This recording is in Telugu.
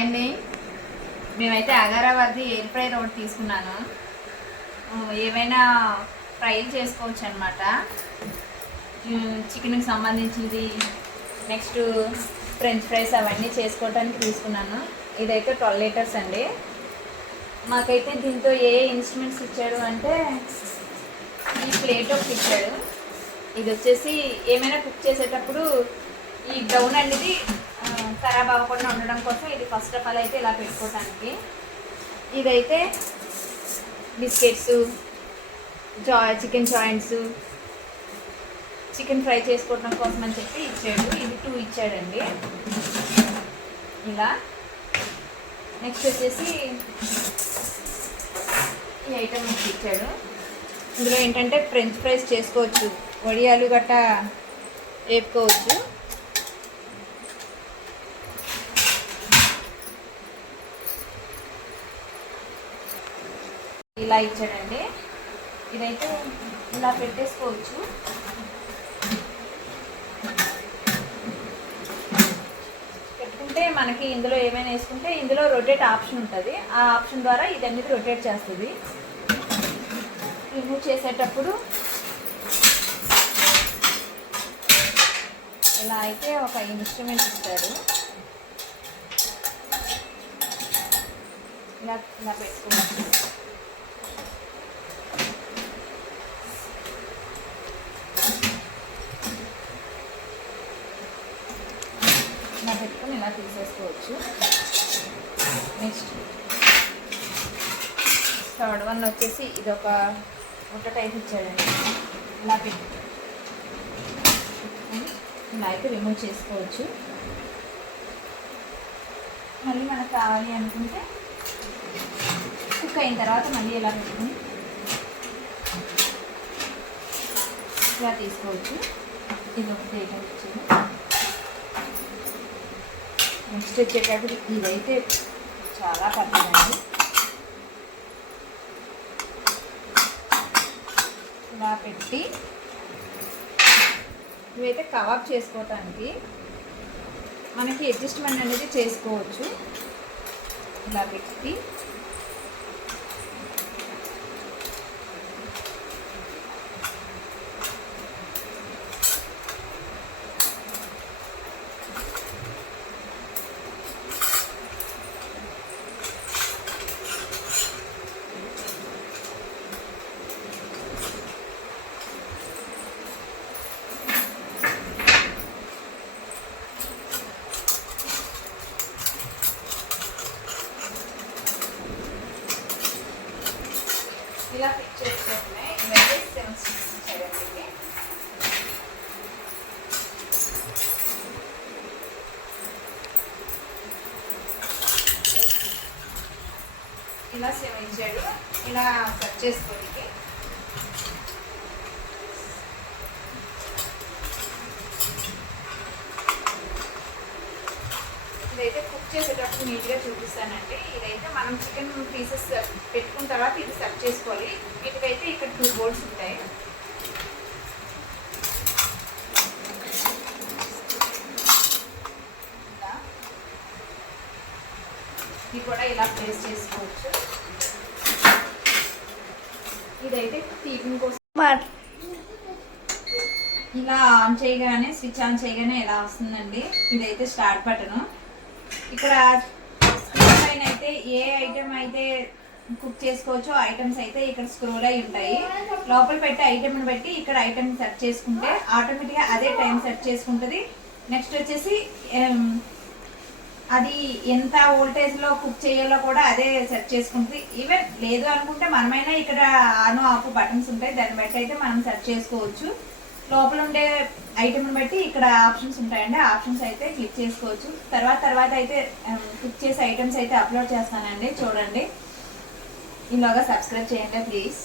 హాయ్ అండి. మేమైతే అగారాబాద్ది ఎయిర్ ఫ్రైర్ ఒకటి తీసుకున్నాను. ఏవైనా ఫ్రైలు చేసుకోవచ్చు అనమాట. చికెన్కి సంబంధించింది, నెక్స్ట్ ఫ్రెంచ్ ఫ్రైస్ అవన్నీ చేసుకోవడానికి తీసుకున్నాను. ఇదైతే 12 లీటర్స్ అండి. మాకైతే దీంతో ఏ ఇన్స్ట్రుమెంట్స్ ఇచ్చాడు అంటే ఈ ప్లేట్ ఒకటి ఇచ్చాడు. ఇది వచ్చేసి ఏమైనా కుక్ చేసేటప్పుడు ఈ డౌన్ అనేది ఖరాబ్ అవ్వకుండా ఉండడం కోసం ఇది ఫస్ట్ ఆఫ్ ఆల్ అయితే ఇలా పెట్టుకోవటానికి. ఇదైతే biscuits, chicken joints, chicken fry చేసుకోవడం కోసం అని చెప్పి ఇచ్చాడు. ఇది 2 ఇచ్చాడండి ఇలా. నెక్స్ట్ వచ్చేసి ఈ ఐటమ్ ఇచ్చాడు. ఇందులో ఏంటంటే ఫ్రెంచ్ ఫ్రైస్ చేసుకోవచ్చు, వడియాలు గట్టా వేపుకోవచ్చు. ఇలా ఇచ్చాడండి. ఇదైతే ఇలా పెట్టేసుకోవచ్చు. పెట్టుకుంటే మనకి ఇందులో ఏమైనా వేసుకుంటే ఇందులో రొటేట్ ఆప్షన్ ఉంటుంది. ఆ ఆప్షన్ ద్వారా ఇది అనేది రొటేట్ చేస్తుంది. రిమూవ్ చేసేటప్పుడు ఇలా అయితే ఒక ఇన్స్ట్రుమెంట్ ఇస్తారు. ఇలా ఇలా పెట్టుకోవచ్చు. ఇలా పెట్టుకొని ఇలా తీసేసుకోవచ్చు. నెక్స్ట్ థర్డ్ వన్ వచ్చేసి ఇది ఒక ముట్ట టైప్ ఇచ్చాడండి. ఇలా పెట్టి ఇలా అయితే రిమూవ్ చేసుకోవచ్చు. మళ్ళీ మనకు కావాలి అనుకుంటే కుక్ అయిన తర్వాత మళ్ళీ ఇలా పెట్టుకుని ఇలా తీసుకోవచ్చు. ఇది ఒకటి ఐటమ్ ఇచ్చింది. నెక్స్ట్ వచ్చేటప్పుడు ఇదైతే చాలా పడుతుందండి. ఇలా పెట్టి ఇవైతే కబాబ్ చేసుకోవటానికి మనకి అడ్జస్ట్మెంట్ అనేది చేసుకోవచ్చు. ఇలా పెట్టి ఇలా ఫిక్స్ చేసుకోవడమే. ఇవైతే 7 స్టిక్స్ ఇచ్చాడండి. ఇలా 7 ఇచ్చాడు. ఇలా కట్ చేసుకోవడానికి ఇదైతే కుక్ చేసేటప్పుడు నీట్గా చూపిస్తానండి. ఇదైతే మనం చికెన్ పీసెస్ పెట్టుకున్న తర్వాత ఇది సెట్ చేసుకోవాలి. వీటికైతే ఇక్కడ 2 బోల్స్ ఉంటాయి. ఇది కూడా ఇలా ప్లేస్ చేసుకోవచ్చు. ఇదైతే టీపింగ్ కోసం ఇలా ఆన్ చేయగానే, స్విచ్ ఆన్ చేయగానే ఇలా వస్తుందండి. ఇదైతే స్టార్ట్ బటన్. ఇక్కడ స్క్రీన్ పైన అయితే ఏ ఐటమ్ అయితే కుక్ చేసుకోవచ్చో ఐటమ్స్ అయితే ఇక్కడ స్క్రోల్ అయి ఉంటాయి. లోపల పెట్టి ఐటమ్ని బట్టి ఇక్కడ ఐటమ్ సెట్ చేసుకుంటే ఆటోమేటిక్గా అదే టైం సెట్ చేసుకుంటుంది. నెక్స్ట్ వచ్చేసి అది ఎంత వోల్టేజ్లో కుక్ చేయాలో కూడా అదే సెట్ చేసుకుంటుంది. ఈవెన్ లేదు అనుకుంటే మనమైనా ఇక్కడ ఆన్ ఆఫ్ బటన్స్ ఉంటాయి, దాన్ని బట్టి అయితే మనం సెట్ చేసుకోవచ్చు. లోపల ఉండే ఐటమ్ని బట్టి ఇక్కడ ఆప్షన్స్ ఉంటాయండి. ఆప్షన్స్ అయితే క్లిక్ చేసుకోవచ్చు. తర్వాత అయితే కుక్ చేసే ఐటమ్స్ అయితే అప్లోడ్ చేస్తానండి, చూడండి. ఈలోగా సబ్స్క్రైబ్ చేయండి ప్లీజ్.